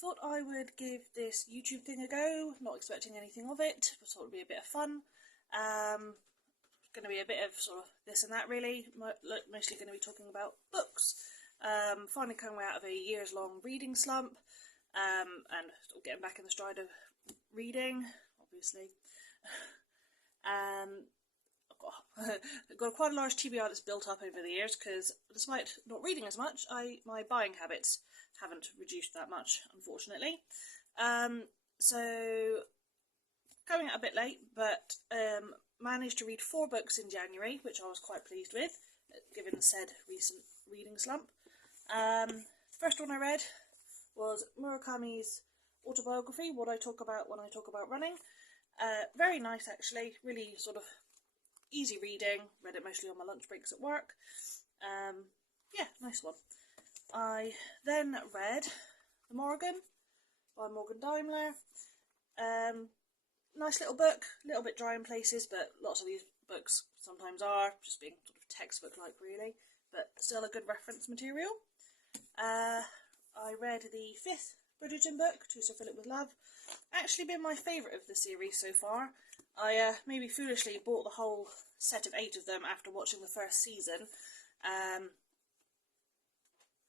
thought I would give this YouTube thing a go, not expecting anything of it, but thought it would be a bit of fun. Going to be a bit of sort of this and that really, mostly going to be talking about books. Finally coming out of a years-long reading slump, and sort of getting back in the stride of reading, obviously. I've got quite a large TBR that's built up over the years, because despite not reading as much, my buying habits haven't reduced that much, unfortunately. So, coming out a bit late, but managed to read 4 books in January, which I was quite pleased with, given said recent reading slump. The first one I read was Murakami's autobiography, What I Talk About When I Talk About Running. Very nice, actually, really sort of easy reading, read it mostly on my lunch breaks at work. Yeah, nice one. I then read The Morrigan by Morgan Daimler. Nice little book, a little bit dry in places, but lots of these books sometimes are, just being sort of textbook-like really, but still a good reference material. I read the 5th Bridgerton book, To Sir Philip with Love. Actually been my favourite of the series so far. I maybe foolishly bought the whole set of 8 of them after watching the first season.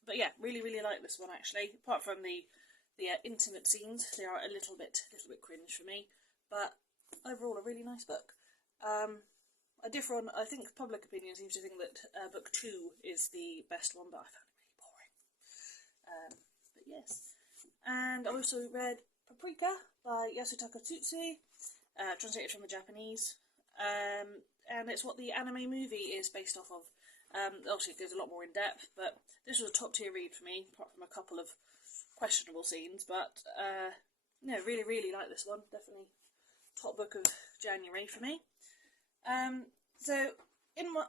But yeah, really like this one actually. Apart from the intimate scenes, they are a little bit cringe for me. But overall, a really nice book. I differ on, I think public opinion seems to think that book 2 is the best one, but I found it really boring. But yes. And I also read Paprika by Yasutaka Tsutsu, translated from the Japanese. And it's what the anime movie is based off of. Obviously it goes a lot more in depth, but this was a top tier read for me, apart from a couple of questionable scenes, but no, really like this one, definitely top book of January for me. So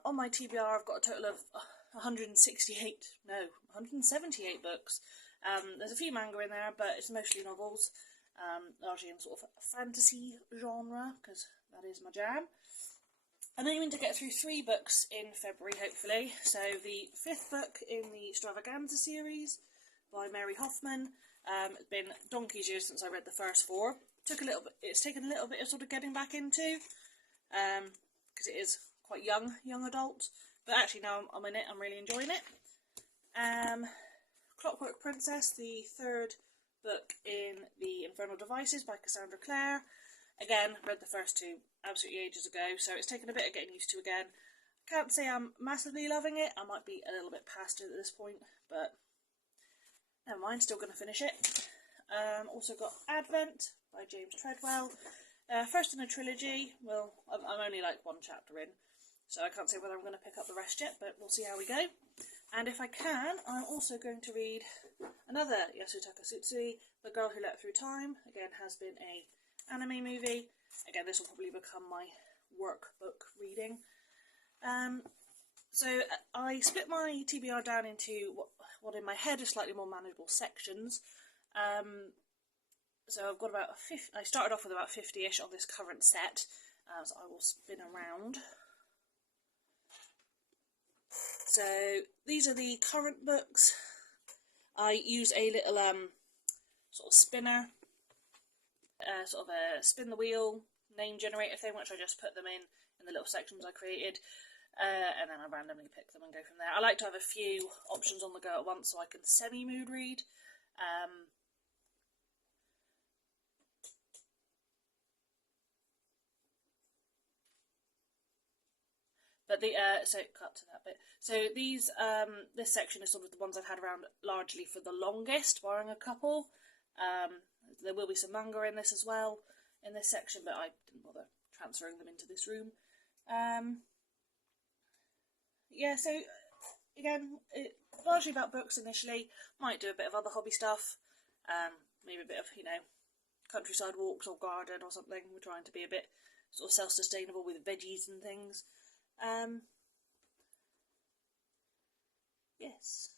on my TBR I've got a total of 178 books. There's a few manga in there, but it's mostly novels, largely in sort of fantasy genre, because that is my jam. I'm aiming to get through 3 books in February, hopefully. So the 5th book in the Extravaganza series by Mary Hoffman. It's been donkey's years since I read the first 4. It's taken a little bit of sort of getting back into, because it is quite young adult. But actually now I'm in it, I'm really enjoying it. Clockwork Princess, the 3rd book in the Infernal Devices by Cassandra Clare. Again, read the first 2 absolutely ages ago, so it's taken a bit of getting used to again. Can't say I'm massively loving it. I might be a little bit past it at this point, but never mind, still going to finish it. Also got Advent by James Treadwell. First in a trilogy. Well, I'm only like 1 chapter in, so I can't say whether I'm going to pick up the rest yet, but we'll see how we go. And if I can, I'm also going to read another Yasutaka Tsutsu, The Girl Who Leapt Through Time. Again, has been a anime movie. Again, this will probably become my workbook reading. So I split my TBR down into what in my head are slightly more manageable sections. So I've got about I started off with about 50-ish on this current set, so I will spin around. So these are the current books. I use a little sort of spinner, sort of a spin the wheel name generator thing, which I just put them in the little sections I created, and then I randomly pick them and go from there. I like to have a few options on the go at once so I can semi-mood read. But so cut to that bit. So these, this section is sort of the ones I've had around largely for the longest, barring a couple. There will be some manga in this as well, in this section, but I didn't bother transferring them into this room. Yeah, so again, largely about books initially. Might do a bit of other hobby stuff. Maybe a bit of, countryside walks or garden or something. We're trying to be a bit sort of self-sustainable with veggies and things. Yes.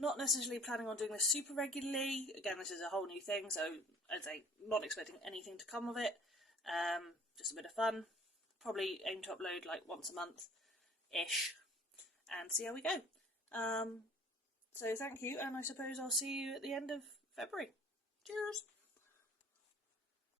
Not necessarily planning on doing this super regularly. Again, this is a whole new thing, so I'd say not expecting anything to come of it. Just a bit of fun. Probably aim to upload like once a month-ish. and see how we go. So thank you, and I suppose I'll see you at the end of February. Cheers!